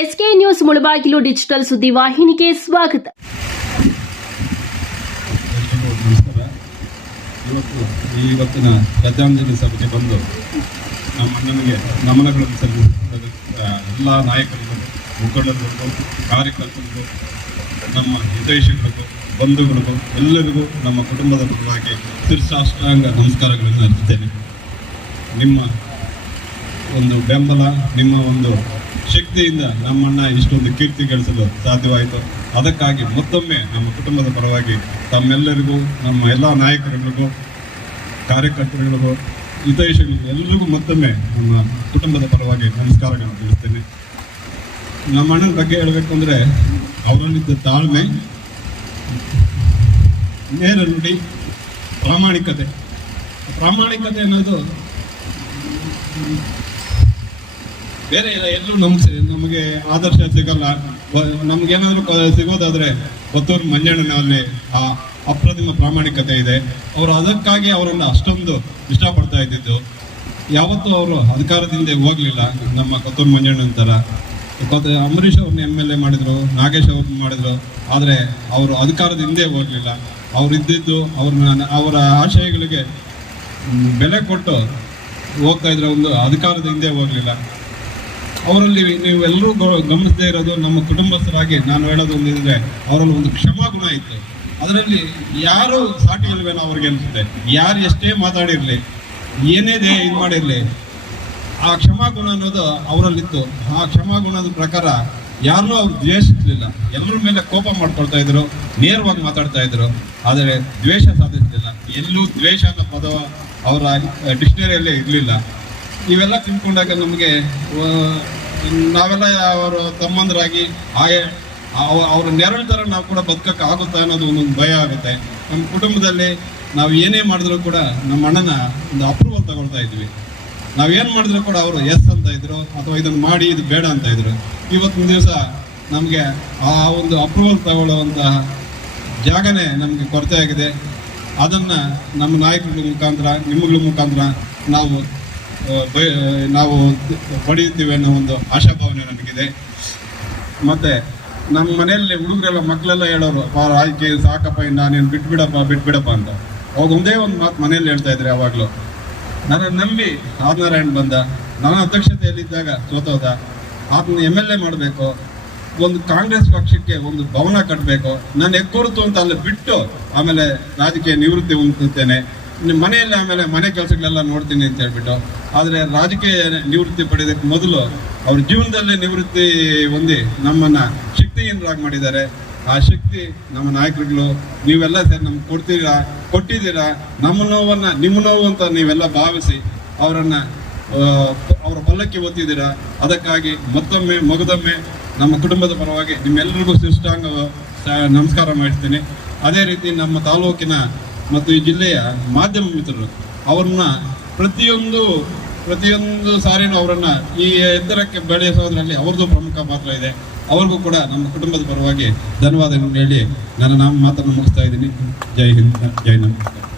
SK news Mulbagal digital ಸುದ್ದಿ ವಾಹಿನಿಗೆ ಸ್ವಾಗತ. ಇವತ್ತು ಇವತ್ತಿನ ಶ್ರದ್ಧಾಂಜಲಿ ಸಭೆಗೆ ಬಂದು ನಮ್ಮ ಅಣ್ಣನಿಗೆ ನಮನಗಳನ್ನು ಸಲ್ಲಿಸಿದ ಎಲ್ಲ ನಾಯಕರಿಗೂ ಮುಖಂಡರಿಗೂ ಕಾರ್ಯಕರ್ತರಿಗೂ, ನಮ್ಮ ಹಿತೈಷಿಗಳಿಗೂ, ಬಂಧುಗಳಿಗೂ, ಎಲ್ಲರಿಗೂ ನಮ್ಮ ಕುಟುಂಬದ ಪರವಾಗಿ ತಿರ್ಸಾಷ್ಟಾಂಗ ನಮಸ್ಕಾರಗಳನ್ನು ಅರ್ಪಿಸ್ತೇನೆ. ನಿಮ್ಮ ಒಂದು ಬೆಂಬಲ, ನಿಮ್ಮ ಒಂದು ಶಕ್ತಿಯಿಂದ ನಮ್ಮಣ್ಣ ಇಷ್ಟೊಂದು ಕೀರ್ತಿ ಗಳಿಸಲು ಸಾಧ್ಯವಾಯಿತು. ಅದಕ್ಕಾಗಿ ಮತ್ತೊಮ್ಮೆ ನಮ್ಮ ಕುಟುಂಬದ ಪರವಾಗಿ ತಮ್ಮೆಲ್ಲರಿಗೂ, ನಮ್ಮ ಎಲ್ಲ ನಾಯಕರುಗಳಿಗೂ, ಕಾರ್ಯಕರ್ತರುಗಳಿಗೂ, ಹಿತೈಷಿಗಳಿಗೂ ಎಲ್ಲರಿಗೂ ಮತ್ತೊಮ್ಮೆ ನಮ್ಮ ಕುಟುಂಬದ ಪರವಾಗಿ ನಮಸ್ಕಾರಗಳನ್ನು ತಿಳಿಸ್ತೇನೆ. ನಮ್ಮ ಅಣ್ಣನ ಬಗ್ಗೆ ಹೇಳಬೇಕು ಅಂದರೆ, ಅವರಲ್ಲಿದ್ದ ತಾಳ್ಮೆ, ನೇರ ನುಡಿ, ಪ್ರಾಮಾಣಿಕತೆ. ಪ್ರಾಮಾಣಿಕತೆ ಅನ್ನೋದು ಬೇರೆ ಇಲ್ಲ ಎಲ್ಲರೂ ನಮ್ಗೆ ನಮಗೆ ಆದರ್ಶ ಸಿಗಲ್ಲ. ನಮ್ಗೇನಾದ್ರೂ ಸಿಗೋದಾದ್ರೆ ಒತ್ತೂರು ಮಂಜಣ್ಣನಲ್ಲಿ ಆ ಅಪ್ರತಿಮ ಪ್ರಾಮಾಣಿಕತೆ ಇದೆ. ಅವರು ಅದಕ್ಕಾಗಿ ಅವರನ್ನು ಅಷ್ಟೊಂದು ಇಷ್ಟಪಡ್ತಾ ಇದ್ದಿದ್ದು. ಯಾವತ್ತೂ ಅವರು ಅಧಿಕಾರದಿಂದ ಹೋಗ್ಲಿಲ್ಲ ನಮ್ಮ ಕೊತ್ತೂರು ಮಂಜಣ್ಣನ ಥರ. ಅಂಬರೀಷ್ ಅವ್ರನ್ನ ಎಂ ಎಲ್ ಎ ಮಾಡಿದ್ರು, ನಾಗೇಶ್ ಅವ್ರನ್ನ ಮಾಡಿದ್ರು. ಆದರೆ ಅವರು ಅಧಿಕಾರದ ಹಿಂದೆ ಹೋಗ್ಲಿಲ್ಲ. ಅವ್ರು ಇದ್ದಿದ್ದು ಅವ್ರನ್ನ ಅವರ ಆಶಯಗಳಿಗೆ ಬೆಲೆ ಕೊಟ್ಟು ಹೋಗ್ತಾ ಇದ್ರೆ ಒಂದು ಅಧಿಕಾರದ ಹಿಂದೆ ಹೋಗ್ಲಿಲ್ಲ. ಅವರಲ್ಲಿ ನೀವೆಲ್ಲರೂ ಗಮನಿಸದೇ ಇರೋದು ನಮ್ಮ ಕುಟುಂಬಸ್ಥರಾಗಿ ನಾನು ಹೇಳೋದು ಒಂದಿದ್ರೆ, ಅವರಲ್ಲಿ ಒಂದು ಕ್ಷಮಾ ಗುಣ ಇತ್ತು. ಅದರಲ್ಲಿ ಯಾರು ಸಾಟಿ ಅವ್ರಿಗೆ ಅನಿಸುತ್ತೆ. ಯಾರು ಎಷ್ಟೇ ಮಾತಾಡಿರ್ಲಿ, ಏನೇ ದೇ, ಇದು ಮಾಡಿರಲಿ, ಆ ಕ್ಷಮಾ ಗುಣ ಅನ್ನೋದು ಅವರಲ್ಲಿತ್ತು. ಆ ಕ್ಷಮಾ ಗುಣದ ಪ್ರಕಾರ ಯಾರನ್ನೂ ಅವ್ರು ದ್ವೇಷಿಸಲಿಲ್ಲ. ಎಲ್ಲರ ಮೇಲೆ ಕೋಪ ಮಾಡ್ಕೊಳ್ತಾ ಇದ್ರು, ನೇರವಾಗಿ ಮಾತಾಡ್ತಾ ಇದ್ರು, ಆದರೆ ದ್ವೇಷ ಸಾಧಿಸಲಿಲ್ಲ. ಎಲ್ಲೂ ದ್ವೇಷ ಅನ್ನೋ ಪದ ಅವರ ಡಿಕ್ಷನರಿಯಲ್ಲೇ ಇರಲಿಲ್ಲ. ಇವೆಲ್ಲ ತಿಳ್ಕೊಂಡಾಗ ನಮಗೆ ನಾವೆಲ್ಲ ಅವರ ತಮ್ಮಂದರಾಗಿ ಹಾಗೆ ಅವ- ಅವರ ನೆರಳು ಥರ ನಾವು ಕೂಡ ಬದುಕಕ್ಕೆ ಆಗುತ್ತಾ ಅನ್ನೋದು ಒಂದೊಂದು ಭಯ ಆಗುತ್ತೆ. ನಮ್ಮ ಕುಟುಂಬದಲ್ಲಿ ನಾವು ಏನೇ ಮಾಡಿದ್ರು ಕೂಡ ನಮ್ಮ ಅಣ್ಣನ ಒಂದು ಅಪ್ರೂವಲ್ ತಗೊಳ್ತಾ ಇದ್ವಿ. ನಾವು ಏನು ಮಾಡಿದ್ರು ಕೂಡ ಅವರು ಎಸ್ ಅಂತ ಇದ್ರು, ಅಥವಾ ಇದನ್ನು ಮಾಡಿ ಇದು ಬೇಡ ಅಂತ ಇದ್ರು. ಇವತ್ತಿನ ದಿವಸ ನಮಗೆ ಆ ಒಂದು ಅಪ್ರೂವಲ್ ತಗೊಳ್ಳುವಂತಹ ಜಾಗನೇ ನಮಗೆ ಕೊರತೆ ಆಗಿದೆ. ಅದನ್ನು ನಮ್ಮ ನಾಯಕರ ಮುಖಾಂತರ, ನಿಮ್ಮಗಳ ಮುಖಾಂತರ ನಾವು ನಾವು ಪಡೆಯುತ್ತೀವಿ ಅನ್ನೋ ಒಂದು ಆಶಾಭಾವನೆ ನನಗಿದೆ ಮತ್ತೆ ನಮ್ಮ ಮನೆಯಲ್ಲಿ ಹುಡುಗರೆಲ್ಲ ಮಕ್ಕಳೆಲ್ಲ ಹೇಳೋರು "ಪಾ, ಆಯ್ಕೆ ಸಾಕಪ್ಪ ನಾನೇನು ಬಿಟ್ಬಿಡಪ್ಪ ಬಿಟ್ಬಿಡಪ್ಪ ಅಂತ. ಅವಾಗ ಒಂದೇ ಒಂದು ಮಾತು ಮನೆಯಲ್ಲಿ ಹೇಳ್ತಾ ಇದ್ರೆ ಯಾವಾಗಲೂ. ನನ್ನ ನಂಬಿ ಆದಿನಾರಾಯಣ್ ಬಂದ. ನನ್ನ ಅಧ್ಯಕ್ಷತೆಯಲ್ಲಿದ್ದಾಗ ಸೋತೋದ. ಆತನ ಎಂ ಎಲ್ ಎ ಮಾಡಬೇಕು. ಒಂದು ಕಾಂಗ್ರೆಸ್ ಪಕ್ಷಕ್ಕೆ ಒಂದು ಭವನ ಕಟ್ಟಬೇಕು ನಾನು ಎಕ್ಕೂರ್ತು ಅಂತ ಅಲ್ಲಿ ಬಿಟ್ಟು ಆಮೇಲೆ ರಾಜಕೀಯ ನಿವೃತ್ತಿ ಹೊಂದುತ್ತೇನೆ ನಿಮ್ಮ ಮನೆಯಲ್ಲಿ ಆಮೇಲೆ ಮನೆ ಕೆಲಸಗಳೆಲ್ಲ ನೋಡ್ತೀನಿ ಅಂತ ಹೇಳ್ಬಿಟ್ಟು. ಆದರೆ ರಾಜಕೀಯ ನಿವೃತ್ತಿ ಪಡೆಯೋದಕ್ಕೆ ಮೊದಲು ಅವ್ರ ಜೀವನದಲ್ಲೇ ನಿವೃತ್ತಿ ಹೊಂದಿ ನಮ್ಮನ್ನು ಶಕ್ತಿಹೀನರಾಗಿ ಮಾಡಿದ್ದಾರೆ. ಆ ಶಕ್ತಿ ನಮ್ಮ ನಾಯಕರುಗಳು, ನೀವೆಲ್ಲ ಸರಿ ನಮ್ಗೆ ಕೊಡ್ತೀರಾ, ಕೊಟ್ಟಿದ್ದೀರಾ, ನಮ್ಮ ನೋವನ್ನು, ನಿಮ್ಮ ನೋವು ಅಂತ ನೀವೆಲ್ಲ ಭಾವಿಸಿ ಅವರನ್ನು ಅವರ ಬಲಕ್ಕೆ ಒತ್ತಿದ್ದೀರಾ, ಅದಕ್ಕಾಗಿ ಮತ್ತೊಮ್ಮೆ, ಮಗದೊಮ್ಮೆ ನಮ್ಮ ಕುಟುಂಬದ ಪರವಾಗಿ ನಿಮ್ಮೆಲ್ಲರಿಗೂ ಶಿಷ್ಟಾಂಗ ನಮಸ್ಕಾರ ಮಾಡ್ತೀನಿ. ಅದೇ ರೀತಿ ನಮ್ಮ ತಾಲೂಕಿನ ಮತ್ತು ಈ ಜಿಲ್ಲೆಯ ಮಾಧ್ಯಮ ಮಿತ್ರರು, ಅವ್ರನ್ನ ಪ್ರತಿಯೊಂದು ಪ್ರತಿಯೊಂದು ಸಾರಿನೂ ಅವರನ್ನು ಈ ಎತ್ತರಕ್ಕೆ ಬೆಳೆಸೋದ್ರಲ್ಲಿ ಅವ್ರದ್ದು ಪ್ರಮುಖ ಪಾತ್ರ ಇದೆ. ಅವ್ರಿಗೂ ಕೂಡ ನಮ್ಮ ಕುಟುಂಬದ ಪರವಾಗಿ ಧನ್ಯವಾದಗಳನ್ನು ಹೇಳಿ ನನ್ನ ನಾಮ ಮಾತನ್ನು ಮುಗಿಸ್ತಾ ಇದ್ದೀನಿ. ಜೈ ಹಿಂದ್, ಜೈ ನಮಸ್ಕಾರ.